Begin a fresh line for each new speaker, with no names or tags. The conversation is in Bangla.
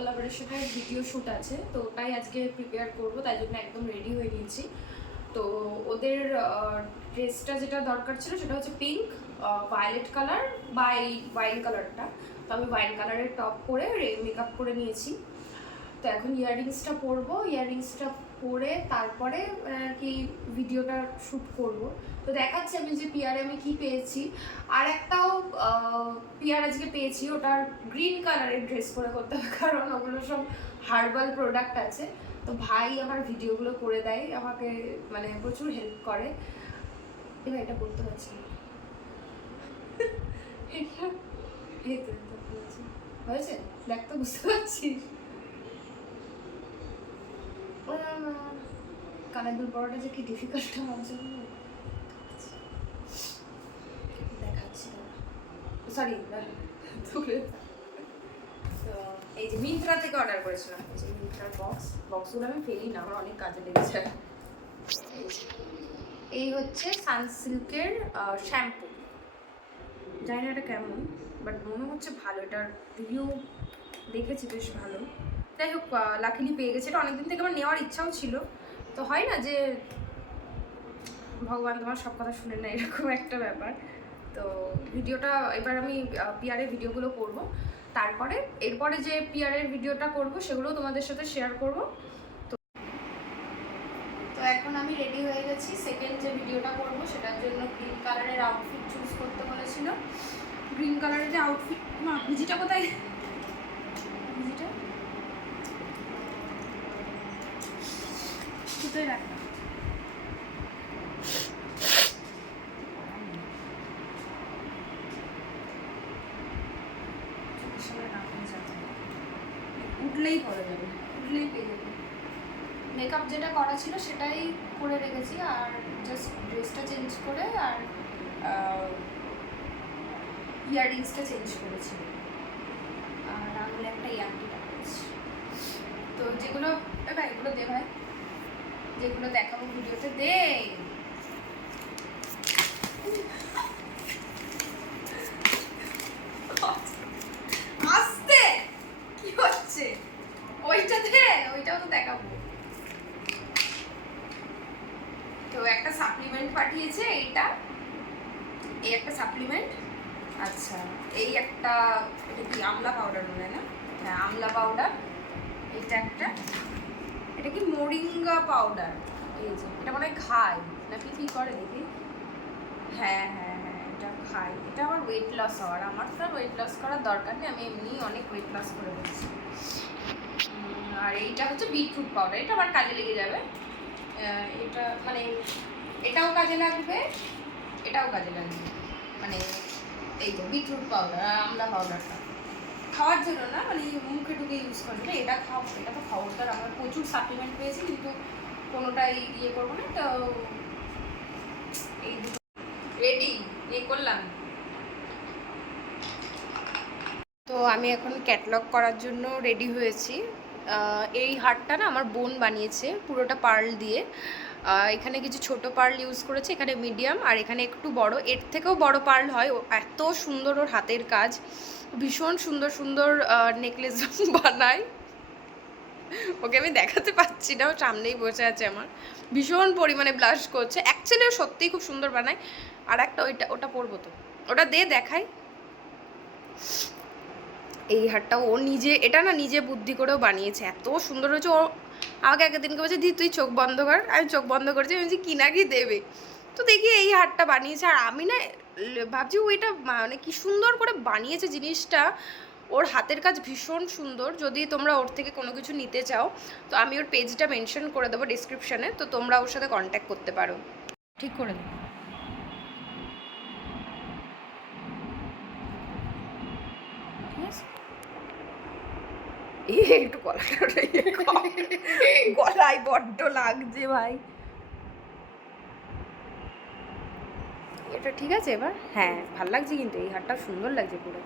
কোলাবোরেশনের ভিডিও শ্যুট আছে, তো ওটাই আজকে প্রিপেয়ার করব, তাই জন্য একদম রেডি হয়ে নিয়েছি। তো ওদের ড্রেসটা যেটা দরকার ছিল সেটা হচ্ছে পিঙ্ক ভায়োলেট কালার বা এই ওয়াইন কালারটা তো আমি ওয়াইন কালারের টপ পরে মেকআপ করে নিয়েছি। তো এখন ইয়াররিংসটা পরবো, ইয়াররিংসটা পরে তারপরে আর কি ভিডিওটা শ্যুট করব। তো দেখাচ্ছি আমি যে পিয়ারে আমি কি পেয়েছি। আর একটাও পিয়ার আজকে পেয়েছি, ওটার গ্রিন কালারের ড্রেস পরে করতে হবে, কারণ ওগুলো সব হার্বাল প্রোডাক্ট আছে। তো ভাই আমার ভিডিওগুলো করে দেয়, আমাকে মানে প্রচুর হেল্প করে। এবার এটা করতে পারছি। হয়েছে? দেখ তো, বুঝতে পারছিস। কানের দুল পড়াটা যে কি ডিফিকাল্ট আমার জন্য? দেখাচ্ছি সরি দূরে এই যে মিন্ত্রা থেকে অর্ডার করেছিলাম, এই মিন্ত্রার বক্স বক্সগুলো আমি ফেলি না আমার অনেক কাজে লেগেছে। এই হচ্ছে সানসিল্কের শ্যাম্পু জানি না এটা কেমন বাট মনে হচ্ছে ভালো, এটার রিভিউ দেখেছি বেশ ভালো। যাই হোক লাকিলি পেয়ে গেছে। এটা অনেকদিন থেকে আমার নেওয়ার ইচ্ছাও ছিল। তো হয় না যে ভগবান তোমার সব কথা শুনে না এরকম একটা ব্যাপার। তো ভিডিওটা এবার আমি পিয়ারের ভিডিওগুলো করব। তারপরে, এরপরে যে পিয়ারের ভিডিওটা করব সেগুলো তোমাদের সাথে শেয়ার করব। তো তো এখন আমি রেডি হয়ে গেছি সেকেন্ড যে ভিডিওটা করব, সেটার জন্য গ্রিন কালারের আউটফিট চুজ করতে বলেছিল। গ্রিন কালারের যে আউটফিট মা, ভিজিটা কোথায়? ভিজিটা? কোথায় রাখা উঠলেই পরে যাবে, উঠলেই পেয়ে যাবে। মেকআপ যেটা করা ছিল সেটাই করে রেখেছি আর জাস্ট ড্রেসটা চেঞ্জ করে আর ইয়াররিংসটা চেঞ্জ করেছি। আর আঙুলে একটা ইয়ারটিটা করেছি তো যেগুলো এগুলো দে ভাই। যেগুলো দেখাবো ভিডিওতে দে আস্তে! কি ওইটা ওইটাও তো দেখাবো। তো একটা সাপ্লিমেন্ট পাঠিয়েছে এইটা। এই একটা সাপ্লিমেন্ট আচ্ছা এই একটা, এটা কি আমলা পাউডার না? হ্যাঁ আমলা পাউডার এটা একটা। এটা কি মোরিঙ্গা পাউডার এই যে এটা মনে হয় খায় নাকি কি করে দেখি? হ্যাঁ হ্যাঁ হ্যাঁ এটা খাই। এটা আমার ওয়েট লস হওয়ার। আমার তো ওয়েট লস করার দরকার নেই। আমি এমনি অনেক ওয়েট লস করে উম, আর এইটা হচ্ছে বিটরুট পাউডার এটা আমার কাজে লেগে যাবে। এটা মানে এটাও কাজে লাগবে। এটাও কাজে লাগবে। মানে এই তো বিটরুট পাউডার আমলা পাউডারটা খাওয়ার জন্য না মানে মুখে ঢুকে ইউজ করি না এটা খাও, এটা তো খাওয়ার দর আমরা প্রচুর সাপ্লিমেন্ট পেয়েছি, কিন্তু কোনোটাই ইয়ে করব না, তো এই রেডি এ করলাম। তো আমি এখন ক্যাটলগ করার জন্য রেডি হয়েছি। এই হারটা না আমার বোন বানিয়েছে, পুরোটা পার্ল দিয়ে। এখানে কিছু ছোট পার্ল ইউজ করেছে, এখানে মিডিয়াম, আর এখানে একটু বড়। এর থেকেও বড় পার্ল হয় এত সুন্দর ওর হাতের কাজ। ভীষণ সুন্দর সুন্দর নেকলেস বানায়। ওকে আমি দেখাতে পাচ্ছি না, ও সামনেই বসে আছে আমার। ভীষণ পরিমাণে ব্লাশ করছে। অ্যাকচুয়ালি ও সত্যিই খুব সুন্দর বানায়। আর একটা ওইটা, ওটা পরবো তো। ওটা দে, দেখাই। এই হারটা ও নিজে, এটা না নিজে বুদ্ধি করেও বানিয়েছে। এত সুন্দর হয়েছে, ও আমাকে আগের দিনকে বলছে, দি, তুই চোখ বন্ধ কর। আমি চোখ বন্ধ করেছি, আমি বলছি, কি না কি দেবে? তো দেখি এই হারটা বানিয়েছে, আর আমি না ভাবছি, ও এটা মানে কি সুন্দর করে বানিয়েছে জিনিসটা। ওর হাতের কাজ ভীষণ সুন্দর। যদি তোমরা ওর থেকে কোনো কিছু নিতে চাও, তো আমি ওর পেজটা মেনশন করে দেবো ডিসক্রিপশানে। তো তোমরা ওর সাথে কন্ট্যাক্ট করতে পারো। ঠিক করে দেবো? একটু গলাটা গলায় বড্ড লাগছে ভাই। এটা ঠিক আছে এবার? হ্যাঁ ভালো লাগছে কিন্তু, এই হারটা সুন্দর লাগছে পুরো।